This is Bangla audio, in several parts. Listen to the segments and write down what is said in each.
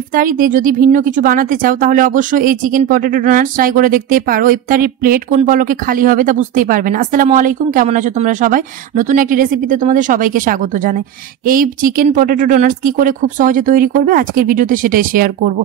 ইফতারিতে যদি ভিন্ন কিছু বানাতে চাও তাহলে অবশ্যই এই চিকেন পটেটো ডোনাটস ট্রাই করে দেখতে পারো। ইফতারির প্লেট কোন পলকে খালি হবে তা বুঝতেই পারবে না। আসসালামু আলাইকুম, কেমন আছো তোমরা সবাই? নতুন একটি রেসিপিতে তোমাদের সবাইকে স্বাগত জানাই। এই চিকেন পটেটো ডোনাটস কি করে খুব সহজে তৈরি করবে আজকের ভিডিওতে সেটাই শেয়ার করব।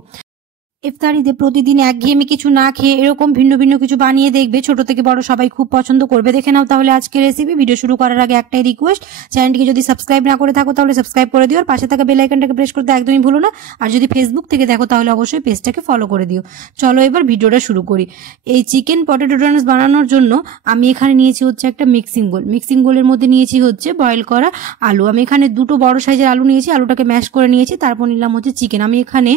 ইফতারিতে প্রতিদিন একঘেয়েমি কিছু না খেয়ে এরকম ভিন্ন ভিন্ন কিছু বানিয়ে দেখবে, ছোট থেকে বড় সবাই খুব পছন্দ করবে। দেখে নাও তাহলে আজকের রেসিপি। ভিডিও শুরু করার আগে একটাই রিকোয়েস্ট, চ্যানেলটিকে যদি সাবস্ক্রাইব না করে থাকো তাহলে সাবস্ক্রাইব করে দিও, আর পাশে থাকা বেল আইকনটাকে প্রেস করতে একদমই ভুলো না। আর যদি ফেসবুক থেকে দেখো তাহলে অবশ্যই পেজটাকে ফলো করে দিও। চলো এবার ভিডিওটা শুরু করি। এই চিকেন পটেটো ডোনাটস বানানোর জন্য আমি এখানে নিয়েছি হচ্ছে একটা মিক্সিং বোল। মিক্সিং বোলের মধ্যে নিয়েছি হচ্ছে বয়েল করা আলু। আমি এখানে দুটো বড় সাইজের আলু নিয়েছি, আলুটাকে ম্যাশ করে নিয়েছি। তারপর নিলাম হচ্ছে চিকেন। আমি এখানে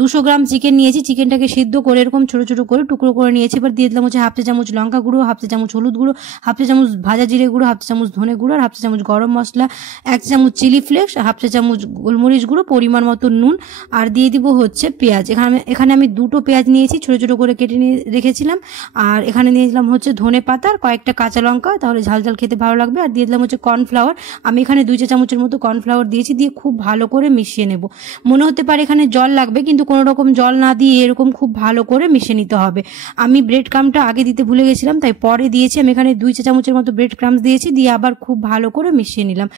200 গ্রাম চিকেন নিয়েছি। চিকেনটাকে সিদ্ধ করে এরকম ছোট ছোট করে টুকরো করে নিয়েছি। এবার দিয়ে দিলাম হচ্ছে হাফ চা চামচ লঙ্কা গুঁড়ো, হাফ চা চামচ হলুদ গুঁড়ো, হাফ চা চামচ ভাজা জিরে গুঁড়ো, হাফ চা চামচ ধনে গুঁড়ো, আর হাফ চা চামচ গরম মশলা, 1 চা চামচ চিলি ফ্লেক্স, হাফ চা চামচ গোলমরিচ গুঁড়ো, পরিমাণ মতো নুন, আর দিয়ে দিব হচ্ছে পেঁয়াজ। এখানে আমি দুটো পেঁয়াজ নিয়েছি, ছোট ছোট করে কেটে নিয়ে রেখেছিলাম। আর এখানে নিয়ে দিলাম হচ্ছে ধনে পাতা আর কয়েকটা কাঁচা লঙ্কা, তাহলে ঝাল ঝাল খেতে ভালো লাগবে। আর দিয়ে দিলাম হচ্ছে কর্নফ্লাওয়ার। আমি এখানে 2 চা চামচের মতো কর্নফ্লাওয়ার দিয়েছি। দিয়ে খুব ভালো করে মিশিয়ে নেব। মনে হতে পারে এখানে জল লাগবে, কিন্তু কোনো রকম জল না দিয়ে এরকম খুব ভালো করে মিশিয়ে নিতে হবে। আমি ব্রেড ক্রাম্বটা আগে দিতে ভুলে গেছিলাম, তাই পরে দিয়েছি। আমি এখানে 2 চা চামচের মতো ব্রেড ক্রাম্বস দিয়েছি, দিয়ে আবার খুব ভালো করে মিশিয়ে নিলাম।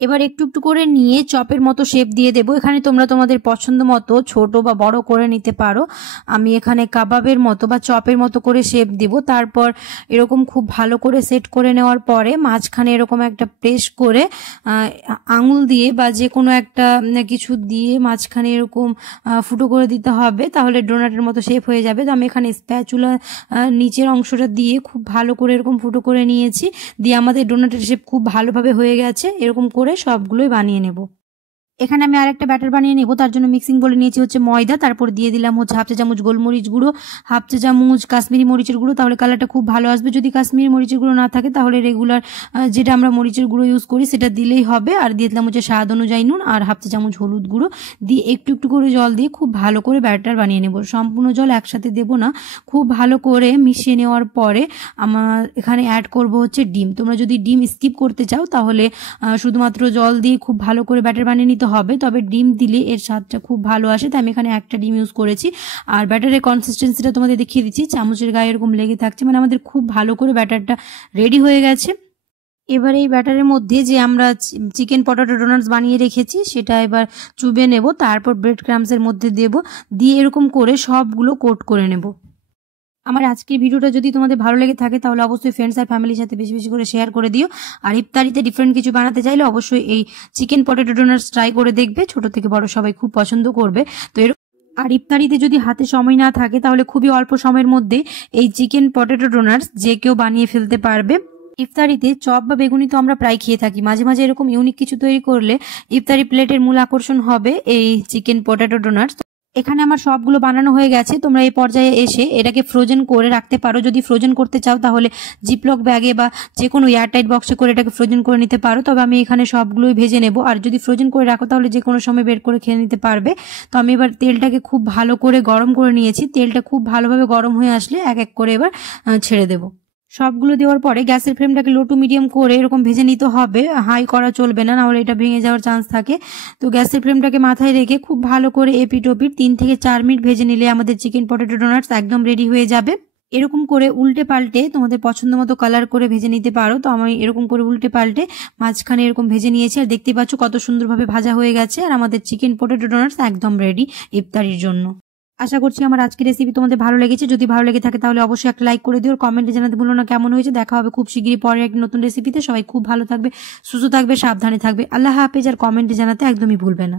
এবার একটু একটু করে নিয়ে চপের মতো শেপ দিয়ে দেবো। এখানে তোমরা তোমাদের পছন্দ মতো ছোট বা বড় করে নিতে পারো। আমি এখানে কাবাবের মতো বা চপের মতো করে শেপ দিব। তারপর এরকম খুব ভালো করে সেট করে নেওয়ার পরে মাঝখানে এরকম একটা প্রেস করে আঙুল দিয়ে বা যে কোনো একটা কিছু দিয়ে মাঝখানে এরকম ফুটো করে দিতে হবে, তাহলে ডোনাটের মতো শেপ হয়ে যাবে। তো আমি এখানে স্প্যাচুলা নিচের অংশটা দিয়ে খুব ভালো করে এরকম ফুটো করে নিয়েছি। দিয়ে আমাদের ডোনাটের শেপ খুব ভালোভাবে হয়ে গেছে। এরকম করে সবগুলোই বানিয়ে নেব। এখানে আমি আরেকটা ব্যাটার বানিয়ে নেব। তার জন্য মিক্সিং বলে নিয়েছি হচ্ছে ময়দা। তারপর দিয়ে দিলাম হচ্ছে হাফ চা চামচ গোলমরিচ গুঁড়ো, হাফ চা চামচ কাশ্মীরি মরিচের গুঁড়ো, তাহলে কালারটা খুব ভালো আসবে। যদি কাশ্মীরি মরিচের গুঁড়ো না থাকে তাহলে রেগুলার যেটা আমরা মরিচের গুঁড়ো ইউজ করি সেটা দিলেই হবে। আর দিয়ে দিলাম হচ্ছে স্বাদ অনুযায়ী নুন আর হাফ চা চামচ হলুদ গুঁড়ো। দিয়ে একটু একটু করে জল দিয়ে খুব ভালো করে ব্যাটার বানিয়ে নেব। সম্পূর্ণ জল একসাথে দেব না। খুব ভালো করে মিশিয়ে নেওয়ার পরে আমার এখানে অ্যাড করব হচ্ছে ডিম। তোমরা যদি ডিম স্কিপ করতে চাও তাহলে শুধুমাত্র জল দিয়ে খুব ভালো করে ব্যাটার বানিয়ে নিতে হবে, তবে ডিম দিলে এর স্বাদটা খুব ভালো আসে। তাই আমি এখানে একটা ডিম ইউজ করেছি। আর ব্যাটারের কনসিস্টেন্সিটা তোমাদের দেখিয়ে দিচ্ছি। চামচের গায়ে এরকম লেগে থাকছে, মানে আমাদের খুব ভালো করে ব্যাটারটা রেডি হয়ে গেছে। এবার এই ব্যাটারের মধ্যে যে আমরা চিকেন পটেটো ডোনাটস বানিয়ে রেখেছি সেটা এবার চুবে নেব। তারপর ব্রেড ক্রাম্বসের মধ্যে দেব, দিয়ে এরকম করে সবগুলো কোট করে নেব। আমার আজকের ভিডিওটা যদি তোমাদের ভালো লেগে থাকে তাহলে অবশ্যই ফ্রেন্ডস আর ফ্যামিলির সাথে বেশি বেশি করে শেয়ার করে দিও। আর ইফতারিতে ডিফারেন্ট কিছু বানাতে চাইলে অবশ্যই এই চিকেন পটেটো ডোনাটস ট্রাই করে দেখবে, ছোট থেকে বড় সবাই খুব পছন্দ করবে। তো আর ইফতারিতে যদি হাতে সময় না থাকে তাহলে খুবই অল্প সময়ের মধ্যে এই চিকেন পটেটো ডোনাটস যে কেউ বানিয়ে ফেলতে পারবে। ইফতারিতে চপ বা বেগুনি তো আমরা প্রায় খেয়ে থাকি, মাঝে মাঝে এরকম ইউনিক কিছু তৈরি করলে ইফতারি প্লেটের মূল আকর্ষণ হবে এই চিকেন পটেটো ডোনাটস। এখানে আমার সবগুলো বানানো হয়ে গেছে। তোমরা এই পর্যায়ে এসে এটাকে ফ্রোজেন করে রাখতে পারো। যদি ফ্রোজেন করতে চাও তাহলে জিপলক ব্যাগে বা যে কোনো এয়ারটাইট বক্সে করে এটাকে ফ্রোজেন করে নিতে পারো। তবে আমি এখানে সবগুলোই ভেজে নেব। আর যদি ফ্রোজেন করে রাখো তাহলে যে কোনো সময় বের করে খেয়ে নিতে পারবে। তো আমি এবার তেলটাকে খুব ভালো করে গরম করে নিয়েছি। তেলটা খুব ভালোভাবে গরম হয়ে আসলে এক এক করে এবার ছেড়ে দেবো। সবগুলো দেওয়ার পরে গ্যাসের ফ্লেমটাকে লো টু মিডিয়াম করে এরকম ভেজে নিতে হবে। হাই করা চলবে না, নাহলে এটা ভেঙে যাওয়ার চান্স থাকে। তো গ্যাসের ফ্লেমটাকে মাথায় রেখে খুব ভালো করে এপিট ওপিট 3 থেকে 4 মিনিট ভেজে নিলে আমাদের চিকেন পটেটো ডোনাটস একদম রেডি হয়ে যাবে। এরকম করে উল্টে পাল্টে তোমাদের পছন্দ মতো কালার করে ভেজে নিতে পারো। তো আমি এরকম করে উল্টে পাল্টে মাঝখানে এরকম ভেজে নিয়েছি। আর দেখতে পাচ্ছ কত সুন্দরভাবে ভাজা হয়ে গেছে। আর আমাদের চিকেন পটেটো ডোনাটস একদম রেডি ইফতারির জন্য। আশা করছি আমার আজকের রেসিপি তোমাদের ভালো লেগেছে। যদি ভালো লেগে থাকে তাহলে অবশ্যই একটা লাইক করে দিও, কমেন্টে জানাতে ভুলো না কেমন হয়েছে। দেখা হবে খুব শীঘ্রই পরে একটা নতুন রেসিপিতে। সবাই খুব ভালো থাকবে, সুস্থ থাকবে, সাবধানে থাকবে। আল্লাহ হাফেজ। আর কমেন্টে জানাতে একদমই ভুলবে না।